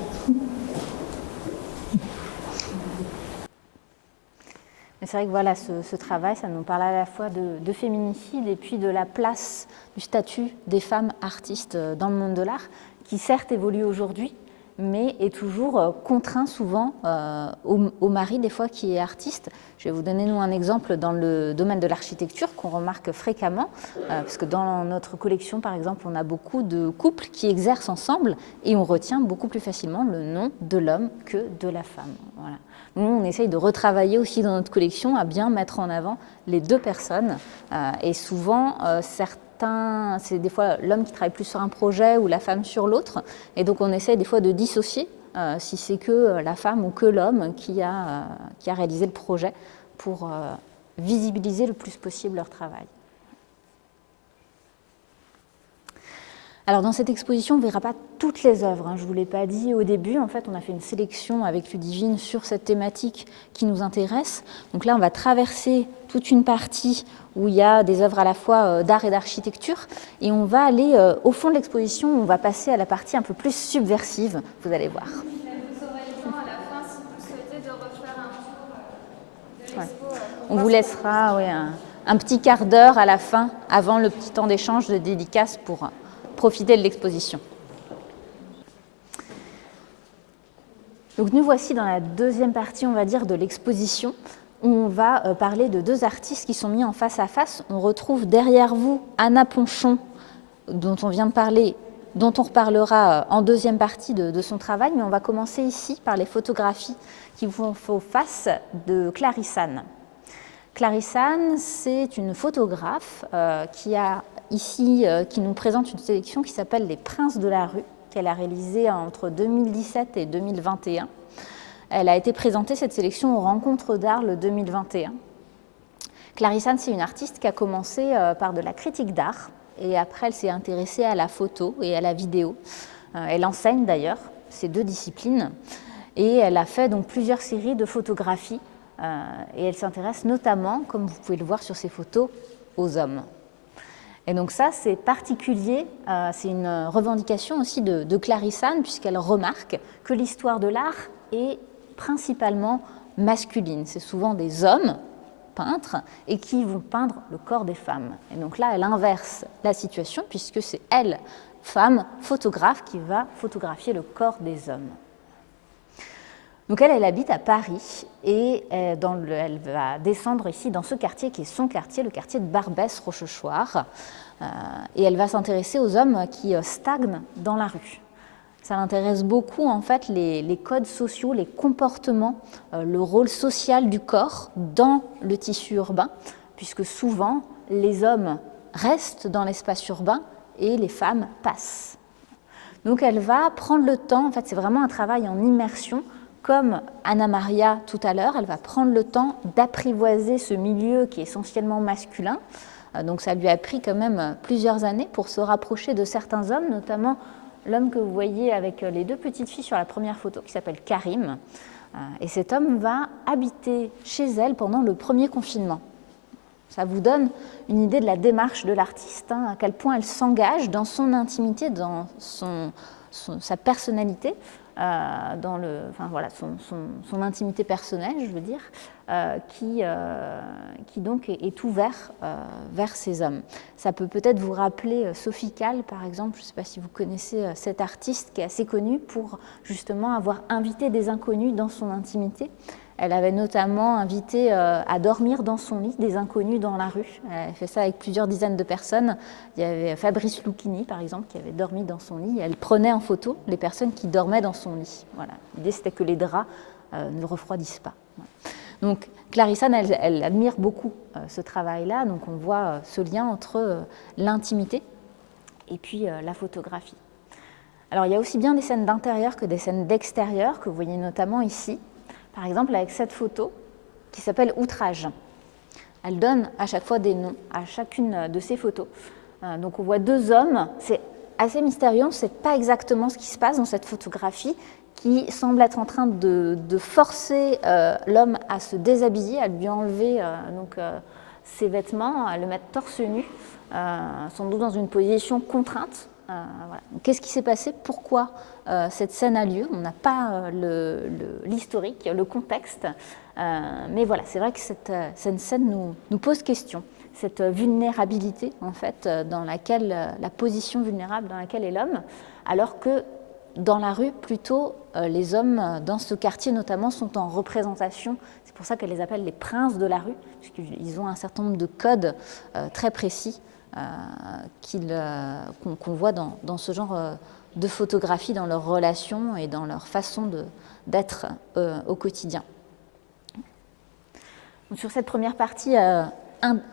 Mais c'est vrai que voilà, ce travail, ça nous parle à la fois de féminicide et puis de la place du statut des femmes artistes dans le monde de l'art, qui certes évolue aujourd'hui, mais est toujours contraint souvent au mari des fois qui est artiste. Je vais vous donner nous un exemple dans le domaine de l'architecture qu'on remarque fréquemment, parce que dans notre collection par exemple on a beaucoup de couples qui exercent ensemble et on retient beaucoup plus facilement le nom de l'homme que de la femme. Voilà. Nous on essaye de retravailler aussi dans notre collection à bien mettre en avant les deux personnes et souvent c'est des fois l'homme qui travaille plus sur un projet ou la femme sur l'autre. Et donc on essaie des fois de dissocier si c'est que la femme ou que l'homme qui a réalisé le projet pour visibiliser le plus possible leur travail. Alors dans cette exposition, on ne verra pas toutes les œuvres. Je ne vous l'ai pas dit au début. En fait, on a fait une sélection avec Ludivine sur cette thématique qui nous intéresse. Donc là, on va traverser toute une partie où il y a des œuvres à la fois d'art et d'architecture. Et on va aller au fond de l'exposition, on va passer à la partie un peu plus subversive. Vous allez voir. Vous aurez le temps à la fin, si vous souhaitez, de refaire un tour de l'expo. On vous laissera un petit quart d'heure à la fin, avant le petit temps d'échange de dédicace pour profiter de l'exposition. Donc nous voici dans la deuxième partie, on va dire, de l'exposition, où on va parler de deux artistes qui sont mis en face à face. On retrouve derrière vous Anna Ponchon, dont on vient de parler, dont on reparlera en deuxième partie de son travail, mais on va commencer ici par les photographies qui font face de Clarisse Anne. Clarisse Anne, c'est une photographe qui nous présente une sélection qui s'appelle Les Princes de la rue, qu'elle a réalisée entre 2017 et 2021. Elle a été présentée, cette sélection, aux Rencontres d'art le 2021. Clarisse Anne, c'est une artiste qui a commencé par de la critique d'art et après elle s'est intéressée à la photo et à la vidéo. Elle enseigne d'ailleurs ces deux disciplines et elle a fait donc plusieurs séries de photographies et elle s'intéresse notamment, comme vous pouvez le voir sur ces photos, aux hommes. Et donc ça, c'est particulier, c'est une revendication aussi de Clarisse Anne, puisqu'elle remarque que l'histoire de l'art est principalement masculine. C'est souvent des hommes peintres et qui vont peindre le corps des femmes. Et donc là, elle inverse la situation, puisque c'est elle, femme, photographe, qui va photographier le corps des hommes. Donc elle habite à Paris et elle va descendre ici dans ce quartier qui est son quartier, le quartier de Barbès-Rochechouart, et elle va s'intéresser aux hommes qui stagnent dans la rue. Ça l'intéresse beaucoup en fait les codes sociaux, les comportements, le rôle social du corps dans le tissu urbain, puisque souvent les hommes restent dans l'espace urbain et les femmes passent. Donc elle va prendre le temps, en fait c'est vraiment un travail en immersion, comme Anna Maria tout à l'heure, elle va prendre le temps d'apprivoiser ce milieu qui est essentiellement masculin. Donc ça lui a pris quand même plusieurs années pour se rapprocher de certains hommes, notamment l'homme que vous voyez avec les deux petites filles sur la première photo, qui s'appelle Karim. Et cet homme va habiter chez elle pendant le premier confinement. Ça vous donne une idée de la démarche de l'artiste, à quel point elle s'engage dans son intimité, dans sa personnalité, dans son intimité personnelle, je veux dire, qui donc est ouvert vers ces hommes. Ça peut peut-être vous rappeler Sophie Calle, par exemple, je ne sais pas si vous connaissez cette artiste qui est assez connue pour justement avoir invité des inconnus dans son intimité. Elle avait notamment invité à dormir dans son lit des inconnus dans la rue. Elle a fait ça avec plusieurs dizaines de personnes. Il y avait Fabrice Lucchini, par exemple, qui avait dormi dans son lit. Elle prenait en photo les personnes qui dormaient dans son lit. Voilà. L'idée, c'était que les draps ne refroidissent pas. Voilà. Donc, Clarisse Anne, elle admire beaucoup ce travail-là. Donc, on voit ce lien entre l'intimité et puis la photographie. Alors, il y a aussi bien des scènes d'intérieur que des scènes d'extérieur, que vous voyez notamment ici. Par exemple, avec cette photo qui s'appelle « Outrage ». Elle donne à chaque fois des noms à chacune de ces photos. Donc on voit deux hommes, c'est assez mystérieux, on ne sait pas exactement ce qui se passe dans cette photographie, qui semble être en train de forcer l'homme à se déshabiller, à lui enlever ses vêtements, le mettre torse nu, sans doute dans une position contrainte. Voilà. Qu'est-ce qui s'est passé? Pourquoi cette scène a lieu? On n'a pas l'historique, le contexte, mais voilà, c'est vrai que cette scène nous pose question. Cette vulnérabilité, en fait, dans laquelle, la position vulnérable dans laquelle est l'homme, alors que dans la rue, plutôt, les hommes, dans ce quartier notamment, sont en représentation. C'est pour ça qu'elle les appelle les princes de la rue, puisqu'ils ont un certain nombre de codes très précis qu'on voit dans ce genre de photographie, dans leurs relations et dans leur façon d'être au quotidien. Donc, sur cette première partie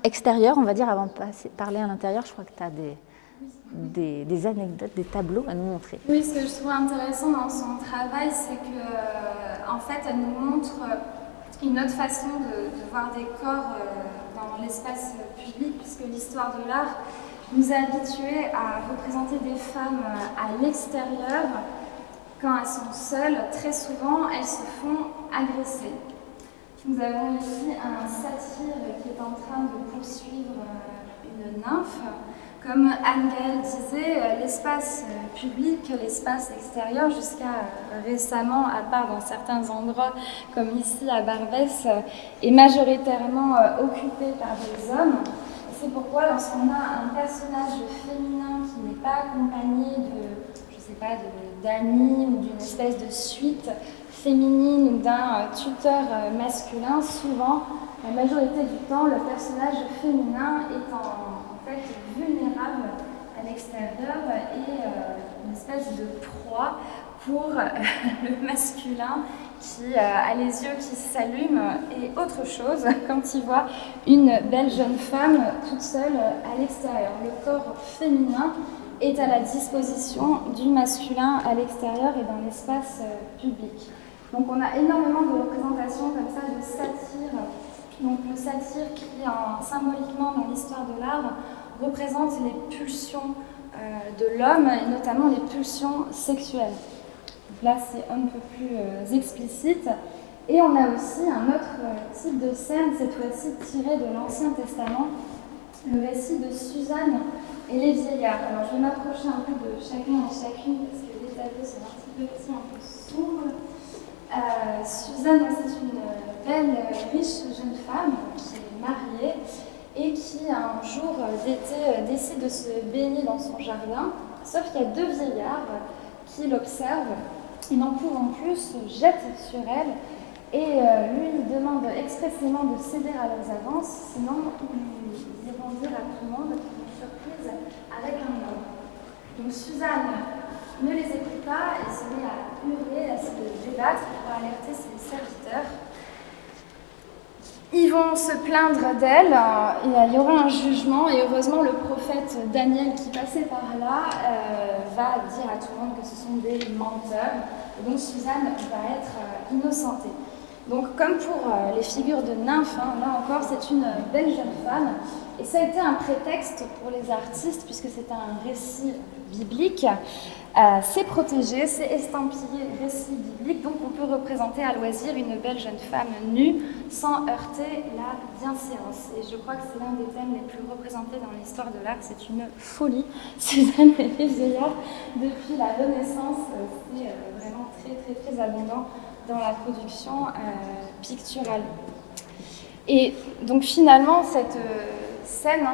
extérieure, on va dire, avant de parler à l'intérieur, je crois que tu as des anecdotes, des tableaux à nous montrer. Oui, ce que je trouve intéressant dans son travail, c'est que, en fait, elle nous montre une autre façon de voir des corps dans l'espace public, puisque l'histoire de l'art nous a habitués à représenter des femmes à l'extérieur. Quand elles sont seules, très souvent, elles se font agresser. Nous avons ici un satyre qui est en train de poursuivre une nymphe. Comme Anne-Gaëlle disait, l'espace public, l'espace extérieur, jusqu'à récemment, à part dans certains endroits, comme ici à Barbès, est majoritairement occupé par des hommes. C'est pourquoi lorsqu'on a un personnage féminin qui n'est pas accompagné d'amis ou d'une espèce de suite féminine ou d'un tuteur masculin, souvent, la majorité du temps, le personnage féminin est en fait vulnérable à l'extérieur et une espèce de proie pour le masculin qui a les yeux qui s'allument et autre chose quand il voit une belle jeune femme toute seule à l'extérieur. Le corps féminin est à la disposition du masculin à l'extérieur et dans l'espace public. Donc on a énormément de représentations comme ça de satire. Donc le satyre qui, symboliquement dans l'histoire de l'art, représente les pulsions de l'homme et notamment les pulsions sexuelles. Donc là c'est un peu plus explicite. Et on a aussi un autre type de scène, cette fois-ci tirée de l'Ancien Testament, le récit de Suzanne et les vieillards. Alors je vais m'approcher un peu de chacun et chacune parce que les tableaux sont un petit peu petits, un peu sombres. Suzanne, c'est une belle, riche jeune femme qui est mariée et qui, un jour d'été, décide de se baigner dans son jardin. Sauf qu'il y a deux vieillards qui l'observent et n'en pouvant plus se jettent sur elle et lui demande expressément de céder à leurs avances, sinon ils iront dire à tout le monde une surprise avec un homme. Donc Suzanne ne les écoute pas et se met à hurler, à se débattre pour alerter ses serviteurs. Ils vont se plaindre d'elle, et il y aura un jugement, et heureusement le prophète Daniel qui passait par là va dire à tout le monde que ce sont des menteurs, et donc Suzanne va être innocentée. Donc comme pour les figures de nymphes, là encore c'est une belle jeune femme, et ça a été un prétexte pour les artistes, puisque c'est un récit biblique. C'est protégé, c'est estampillé récit biblique, donc on peut représenter à loisir une belle jeune femme nue sans heurter la bienséance. Et je crois que c'est l'un des thèmes les plus représentés dans l'histoire de l'art, c'est une folie. Suzanne et les vieillards, depuis la Renaissance, c'est vraiment très très très abondant dans la production picturale. Et donc finalement, cette scène,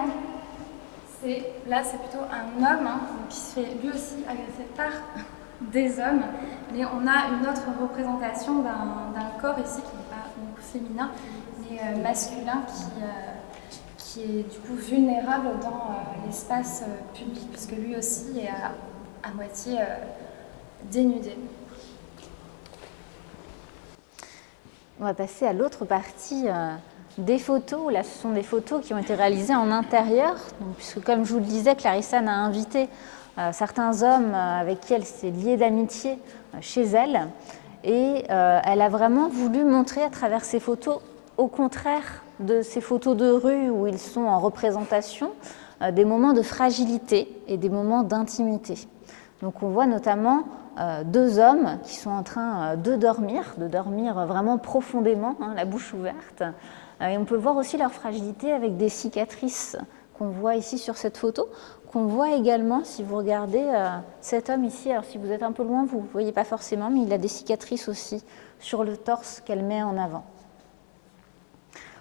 là c'est plutôt un homme qui se fait lui aussi agresser par des hommes, mais on a une autre représentation d'un corps ici qui n'est pas donc féminin, mais masculin qui est du coup vulnérable dans l'espace public, puisque lui aussi est à moitié dénudé. On va passer à l'autre partie des photos. Là, ce sont des photos qui ont été réalisées en intérieur, donc, puisque comme je vous le disais, Clarissa a invité certains hommes avec qui elle s'est liée d'amitié chez elle, et elle a vraiment voulu montrer à travers ces photos, au contraire de ces photos de rue où ils sont en représentation, des moments de fragilité et des moments d'intimité. Donc on voit notamment deux hommes qui sont en train de dormir vraiment profondément, la bouche ouverte, Et on peut voir aussi leur fragilité avec des cicatrices qu'on voit ici sur cette photo, qu'on voit également si vous regardez cet homme ici. Alors si vous êtes un peu loin, vous ne voyez pas forcément, mais il a des cicatrices aussi sur le torse qu'elle met en avant.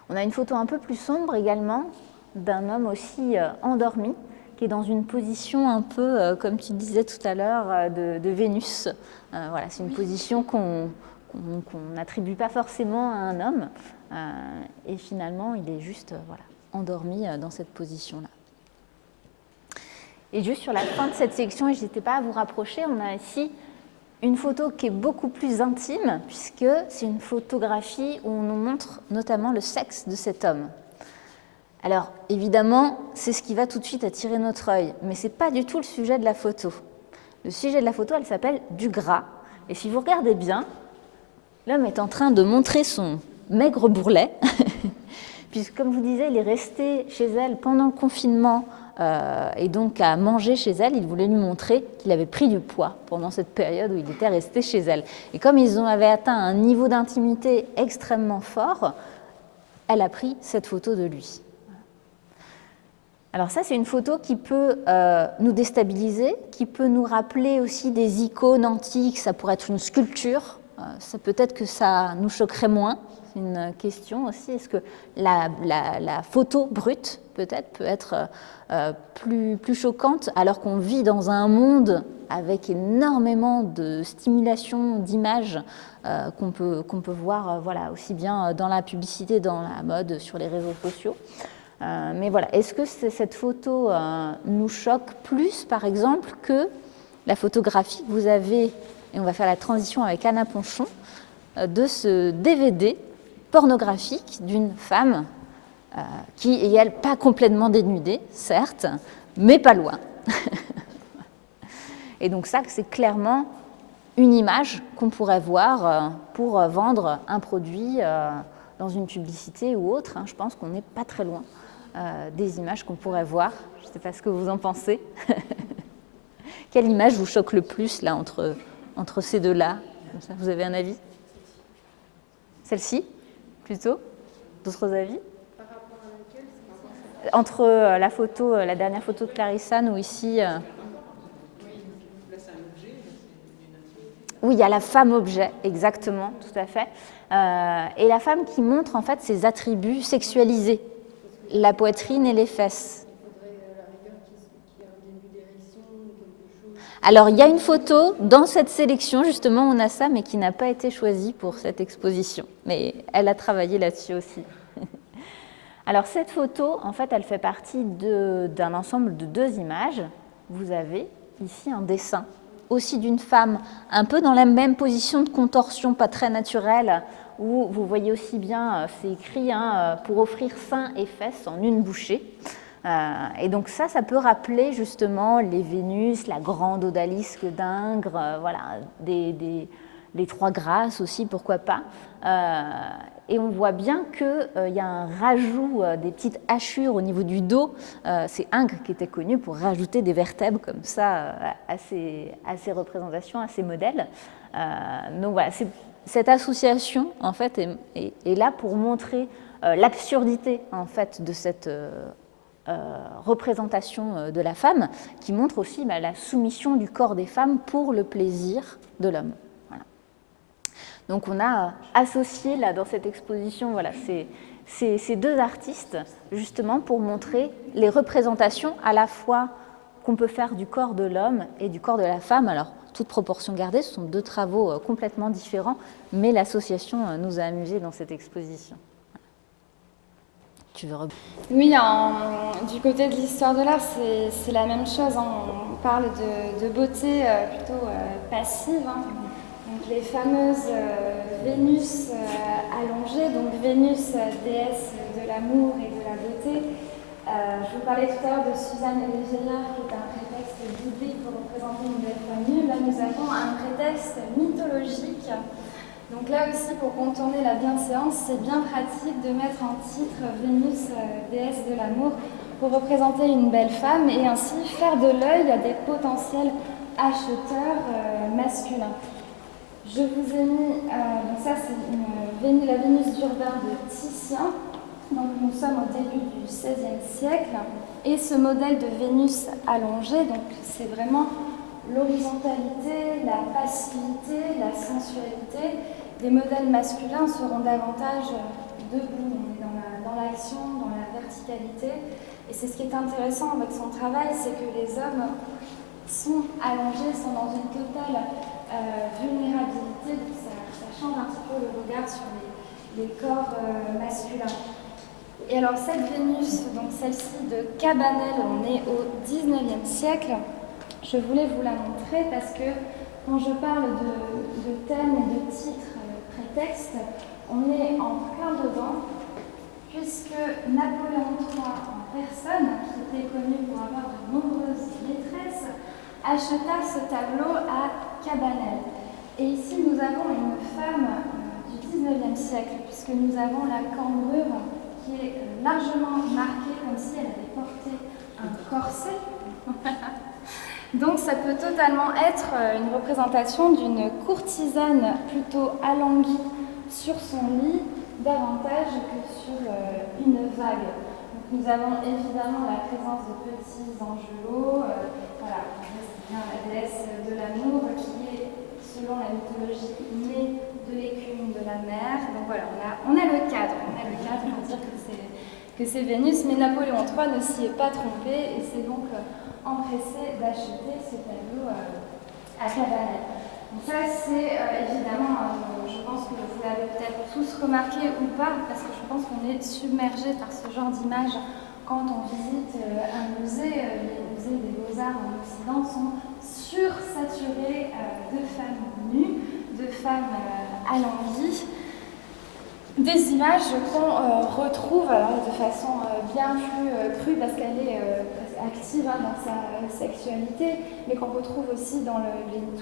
On a une photo un peu plus sombre également d'un homme aussi endormi, qui est dans une position un peu, comme tu disais tout à l'heure, de Vénus. Voilà, c'est une position qu'on n'attribue pas forcément à un homme, et finalement, il est juste voilà, endormi dans cette position-là. Et juste sur la fin de cette section, et n'hésitez pas à vous rapprocher, on a ici une photo qui est beaucoup plus intime, puisque c'est une photographie où on nous montre notamment le sexe de cet homme. Alors, évidemment, c'est ce qui va tout de suite attirer notre œil, mais ce n'est pas du tout le sujet de la photo. Le sujet de la photo, elle s'appelle du gras. Et si vous regardez bien, l'homme est en train de montrer son maigre bourrelet, puisque, comme je vous disais, il est resté chez elle pendant le confinement et donc à manger chez elle. Il voulait lui montrer qu'il avait pris du poids pendant cette période où il était resté chez elle. Et comme ils avaient atteint un niveau d'intimité extrêmement fort, elle a pris cette photo de lui. Alors ça, c'est une photo qui peut nous déstabiliser, qui peut nous rappeler aussi des icônes antiques. Ça pourrait être une sculpture, ça peut-être que ça nous choquerait moins. C'est une question aussi. Est-ce que la photo brute, peut-être, peut être plus choquante, alors qu'on vit dans un monde avec énormément de stimulation d'images qu'on peut voir voilà, aussi bien dans la publicité, dans la mode, sur les réseaux sociaux. Mais voilà, est-ce que cette photo nous choque plus, par exemple, que la photographie que vous avez, et on va faire la transition avec Anna Ponchon, de ce DVD pornographique d'une femme qui est, elle, pas complètement dénudée, certes, mais pas loin. Et donc ça, c'est clairement une image qu'on pourrait voir pour vendre un produit dans une publicité ou autre. Je pense qu'on n'est pas très loin des images qu'on pourrait voir. Je ne sais pas ce que vous en pensez. Quelle image vous choque le plus là, entre ces deux-là? Vous avez un avis? Celle-ci, plutôt? D'autres avis? Par rapport à laquelle? Entre la photo, la dernière photo de Clarissane, ou ici... Oui, il y a la femme objet, exactement, tout à fait. Et la femme qui montre en fait ses attributs sexualisés, la poitrine et les fesses. Alors, il y a une photo dans cette sélection, justement, on a ça, mais qui n'a pas été choisie pour cette exposition. Mais elle a travaillé là-dessus aussi. Alors, cette photo, en fait, elle fait partie d'un ensemble de 2 images. Vous avez ici un dessin aussi d'une femme un peu dans la même position de contorsion, pas très naturelle, où vous voyez aussi bien, c'est écrit, pour offrir seins et fesses en une bouchée. Et donc ça peut rappeler justement les Vénus, la grande odalisque d'Ingres, voilà, les 3 grâces aussi, pourquoi pas. Et on voit bien qu'il y a un rajout des petites hachures au niveau du dos. C'est Ingres qui était connu pour rajouter des vertèbres comme ça à ces représentations, à ces modèles. Donc voilà, cette association en fait est là pour montrer l'absurdité en fait de cette représentation de la femme, qui montre aussi la soumission du corps des femmes pour le plaisir de l'homme. Voilà. Donc on a associé là dans cette exposition voilà, ces 2 artistes justement pour montrer les représentations à la fois qu'on peut faire du corps de l'homme et du corps de la femme. Alors toute proportion gardée, ce sont 2 travaux complètement différents, mais l'association nous a amusés dans cette exposition. Tu veux Oui, du côté de l'histoire de l'art, c'est la même chose. On parle de beauté plutôt passive. Donc les fameuses Vénus allongées, donc Vénus, déesse de l'amour et de la beauté. Je vous parlais tout à l'heure de Suzanne Léveillard, qui est un prétexte biblique pour représenter une belle femme nue. Là, nous avons un prétexte mythologique. Donc là aussi, pour contourner la bienséance, c'est bien pratique de mettre en titre Vénus, déesse de l'amour, pour représenter une belle femme et ainsi faire de l'œil à des potentiels acheteurs masculins. Je vous ai mis, donc ça c'est la Vénus d'Urbain de Titien. Donc nous sommes au début du XVIe siècle et ce modèle de Vénus allongée, donc c'est vraiment l'horizontalité, la passivité, la sensualité. Les modèles masculins seront davantage debout, on est dans l'action, dans la verticalité. Et c'est ce qui est intéressant avec son travail, c'est que les hommes sont allongés, sont dans une totale vulnérabilité, donc ça change un petit peu le regard sur les corps masculins. Et alors cette Vénus, donc celle-ci de Cabanel, on est au XIXe siècle. Je voulais vous la montrer parce que quand je parle de thèmes et de titres prétextes, on est en plein dedans, puisque Napoléon III en personne, qui était connu pour avoir de nombreuses maîtresses, acheta ce tableau à Cabanel. Et ici nous avons une femme du XIXe siècle, puisque nous avons la cambrure qui est largement marquée comme si elle avait porté un corset. Donc ça peut totalement être une représentation d'une courtisane plutôt alanguie sur son lit, davantage que sur une vague. Donc nous avons évidemment la présence de petits angelots, voilà, c'est bien la déesse de l'amour qui est, selon la mythologie, née de l'écume de la mer. Donc voilà, on a le cadre pour dire que c'est Vénus, mais Napoléon III ne s'y est pas trompé et c'est donc empressé d'acheter ce tableau à Cabanel. Donc ça c'est évidemment, je pense que vous l'avez peut-être tous remarqué ou pas, parce que je pense qu'on est submergé par ce genre d'image quand on visite un musée. Les musées des Beaux-Arts en Occident sont sursaturés de femmes nues, de femmes alanguies. Des images qu'on retrouve alors, de façon bien plus crue parce qu'elle est active dans sa sexualité, mais qu'on retrouve aussi dans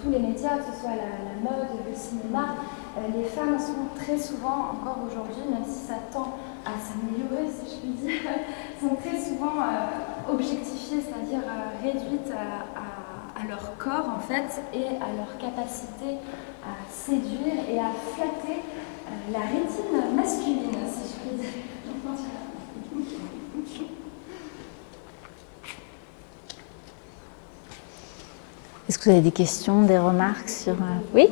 tous les médias, que ce soit la mode, le cinéma. Les femmes sont très souvent, encore aujourd'hui, même si ça tend à s'améliorer, si je puis dire, sont très souvent objectifiées, c'est-à-dire réduites à leur corps en fait et à leur capacité à séduire et à flatter la rétine masculine, si je puis dire. Est-ce que vous avez des questions, des remarques sur... Oui ?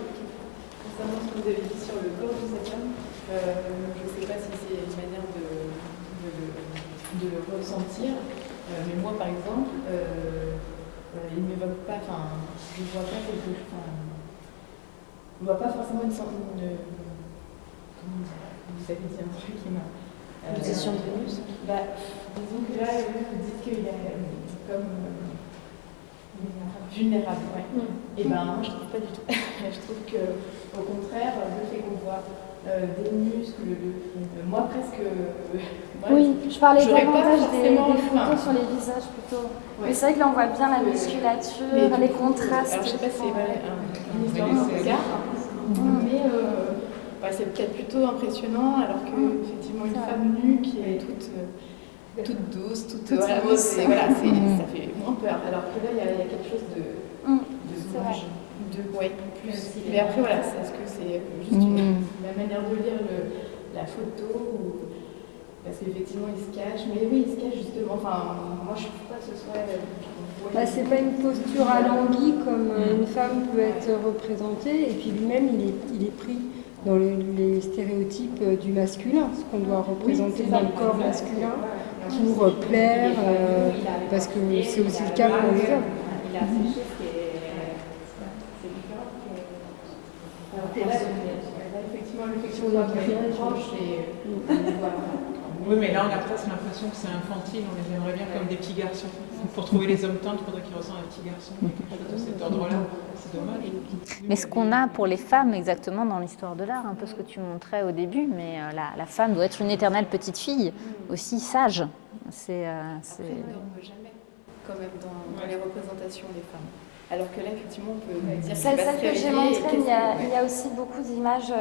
Concernant ce que vous avez dit sur le corps de cette femme, je ne sais pas si c'est une manière de le ressentir, mais moi par exemple, il ne m'évoque pas, enfin, je ne vois pas quelque chose, je ne vois pas forcément comment vous avez dit un truc qui m'a... Position de Vénus. Disons que là, vous dites qu'il y a comme... vulnérable, ouais. Et moi je trouve pas du tout. Je trouve que au contraire, le fait qu'on voit des muscles, moi presque. Oui, je parlais davantage des photos sur les visages plutôt. Ouais. Mais c'est vrai que là on voit bien la musculature, les contrastes. Alors je sais pas si c'est une histoire de regard, mais c'est peut-être plutôt impressionnant, alors que effectivement une femme nue qui est toute douce, toute voilà, douce. Voilà, ça fait moins peur. Alors que là, il y a quelque chose de plus. Mais après, voilà, est-ce que c'est juste la manière de lire la photo ou... Parce qu'effectivement, il se cache. Mais oui, il se cache justement. Enfin, moi, je ne trouve pas que ce soit... c'est pas une posture alanguie comme une femme peut être représentée. Et puis lui-même, il est pris dans les stéréotypes du masculin, ce qu'on doit représenter dans le corps masculin pour plaire, parce que c'est aussi le cas pour les hommes. Il a affiché ce qui est différent. Alors que là, effectivement, le fait que soit très proche et Oui, mais là, on a presque l'impression que c'est infantile, on les aimerait bien comme des petits garçons. Pour trouver les hommes tendres, il faudrait qu'ils ressemblent à des petits garçons. De cet ordre-là, c'est dommage. Mais ce qu'on a pour les femmes exactement dans l'histoire de l'art, un peu ce que tu montrais au début, mais la femme doit être une éternelle petite fille, aussi sage. Après, on ne peut jamais, quand même, dans les représentations des femmes. Alors que là, effectivement, on peut dire Celle que j'ai montrée, il y a aussi beaucoup d'images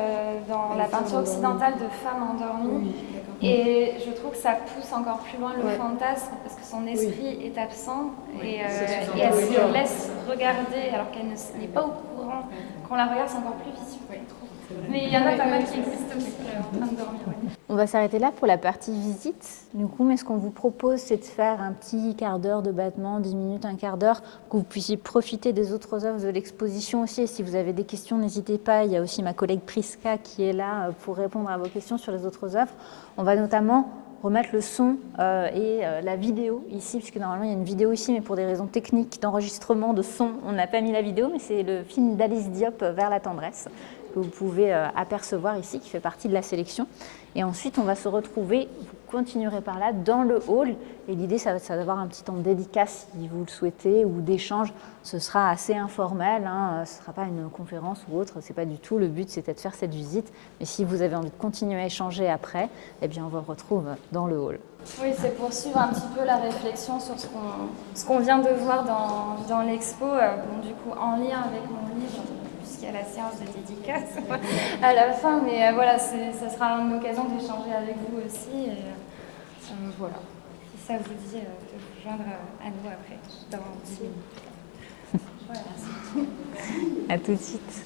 dans la peinture occidentale de femmes endormies. Et je trouve que ça pousse encore plus loin le fantasme, parce que son esprit est absent et elle se laisse regarder alors qu'elle n'est pas au courant. Quand on la regarde, c'est encore plus vicieux. Mais il y en a pas mal qui existent aussi en train de dormir. Ouais. On va s'arrêter là pour la partie visite. Du coup, mais ce qu'on vous propose, c'est de faire un petit quart d'heure de battement, 10 minutes, un quart d'heure, que vous puissiez profiter des autres œuvres de l'exposition aussi. Et si vous avez des questions, n'hésitez pas. Il y a aussi ma collègue Priska qui est là pour répondre à vos questions sur les autres œuvres. On va notamment remettre le son et la vidéo ici, puisque normalement il y a une vidéo ici, mais pour des raisons techniques d'enregistrement de son, on n'a pas mis la vidéo, mais c'est le film d'Alice Diop, Vers la tendresse, que vous pouvez apercevoir ici, qui fait partie de la sélection. Et ensuite, on va se retrouver, vous continuerez par là, dans le hall. Et l'idée, ça va d'avoir un petit temps de dédicace, si vous le souhaitez, ou d'échange. Ce sera assez informel, hein. Ce ne sera pas une conférence ou autre. Ce n'est pas du tout le but, c'était de faire cette visite. Mais si vous avez envie de continuer à échanger après, eh bien, on vous retrouve dans le hall. Oui, c'est pour suivre un petit peu la réflexion sur ce qu'on vient de voir dans l'expo, bon, du coup en lien avec mon livre, puisqu'il y a la séance de dédicace à la fin, mais voilà, ça sera une occasion d'échanger avec vous aussi, et voilà, si ça vous dit de vous joindre à nous après, dans 10 minutes. Voilà, merci. À tout de suite.